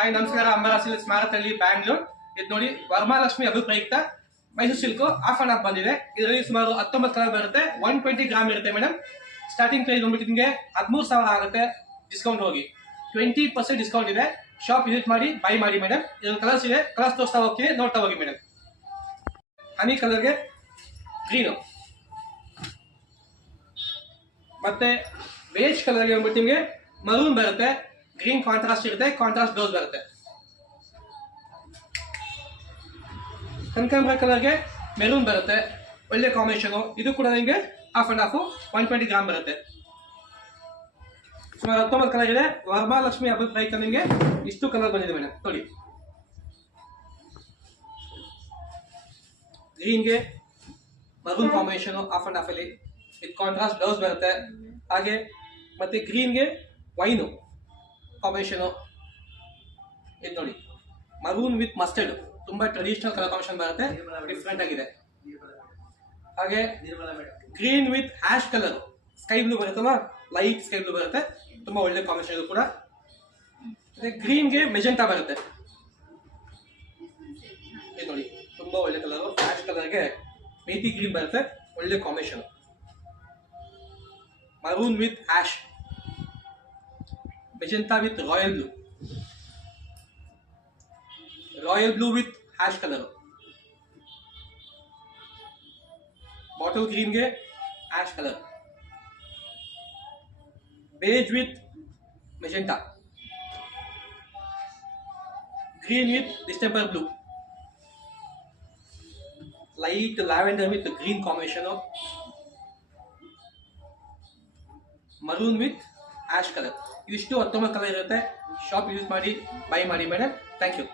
Hi ನಮಸ್ಕಾರ. ಅಂಬರ silks Marathahalli Bangalore. ಇದು ನೋಡಿ ವರಮಹಾಲಕ್ಷ್ಮಿ ಹಬ್ಬದ ಪ್ರಯುಕ್ತ Mysuru silk of and of ಬಂದಿದೆ. ಇದರಲ್ಲಿ ಸುಮಾರು 19 ಕಲರ್ ಬರುತ್ತೆ. 120 ಗ್ರಾಮ್ ಇರುತ್ತೆ ಮೇಡಮ್. ಸ್ಟಾರ್ಟಿಂಗ್ ಪ್ರೈಸ್ ಬಂದ್ಬಿಟ್ಟು ನಿಮಗೆ 13,000 ಆಗುತ್ತೆ. ಡಿಸ್ಕೌಂಟ್ ಹೋಗಿ 20% ಡಿಸ್ಕೌಂಟ್ ಇದೆ. ಶಾಪ್ ವಿಸಿಟ್ ಮಾಡಿ ಬೈ ಮಾಡಿ ಮೇಡಮ್. ಇದೊಂದು ಕಲರ್ಸ್ ಇದೆ, ಕಲರ್ಸ್ ತೋರಿಸ್ತಾ ಹೋಗ್ತೀವಿ, ನೋಡ್ತಾ ಹೋಗಿ ಮೇಡಮ್. ಹನಿ ಕಲರ್ಗೆ ಗ್ರೀನು, ಮತ್ತೆ ಬೇಜ್ ಕಲರ್ಗೆ ಬಂದ್ಬಿಟ್ಟು ನಿಮಗೆ ಮರೂನ್ ಬರುತ್ತೆ. ಗ್ರೀನ್ ಕಾಂಟ್ರಾಸ್ಟ್ ಇರುತ್ತೆ, ಕಾಂಟ್ರಾಸ್ಟ್ ಬ್ಲೌಸ್ ಬರುತ್ತೆ. ಕನಕಾಂಬರ ಕಲರ್ಗೆ ಮೆರೂನ್ ಬರುತ್ತೆ, ಒಳ್ಳೆ ಕಾಂಬಿನೇಷನ್. ಇದು ಕೂಡ ನಿಮಗೆ ಹಾಫ್ ಅಂಡ್ ಹಾಫ್ 120 ಗ್ರಾಮ್ ಬರುತ್ತೆ. ಸುಮಾರು 19 ಕಲರ್ ಇದೆ. ವರಮಹಾಲಕ್ಷ್ಮಿ ಹಬ್ಬದ ಪ್ರಯುಕ್ತ ನಿಮಗೆ ಇಷ್ಟು ಕಲರ್ ಬಂದಿದೆ ಮೇಡಮ್. ನೋಡಿ, ಗ್ರೀನ್ಗೆ maroon combination half and half ಅಲ್ಲಿ ಇದು ಕಾಂಟ್ರಾಸ್ಟ್ ಬ್ಲೌಸ್ ಬರುತ್ತೆ. ಹಾಗೆ ಮತ್ತೆ ಗ್ರೀನ್ಗೆ ವೈನು ಕಾಂಬಿನೇಷನ್. ಇದು ನೋಡಿ, ಮರೂನ್ ವಿತ್ ಮಸ್ಟರ್ಡ್, ತುಂಬಾ ಟ್ರೆಡಿಷನಲ್ ಕಲರ್ ಕಾಂಬಿನೇಷನ್ ಬರುತ್ತೆ, ಡಿಫ್ರೆಂಟ್ ಆಗಿದೆ. ಹಾಗೆ green with hash colour, sky blue ಬರುತ್ತಲ್ಲ, ಲೈಟ್ ಸ್ಕೈ ಬ್ಲೂ ಬರುತ್ತೆ, ತುಂಬಾ ಒಳ್ಳೆ ಕಾಂಬಿನೇಷನ್ ಇದು ಕೂಡ. ಗ್ರೀನ್ಗೆ ಮೆಜೆಂಟಾ ಬರುತ್ತೆ. ಇದು ನೋಡಿ, ತುಂಬಾ ಒಳ್ಳೆ ಕಲರ್. ಹ್ಯಾಶ್ ಕಲರ್ಗೆ ಮೇಥಿ ಗ್ರೀನ್ ಬರುತ್ತೆ, ಒಳ್ಳೆ combination. Maroon with hash, magenta with royal blue, royal blue with hash colour, bottle ಗ್ರೀನ್ಗೆ hash colour, beige with magenta, green with distemper blue, light lavender with green combination, maroon with ash colour. ಇದಿಷ್ಟು 19 colour ಇರುತ್ತೆ. Shop use ಮಾಡಿ buy ಮಾಡಿ madam. Thank you.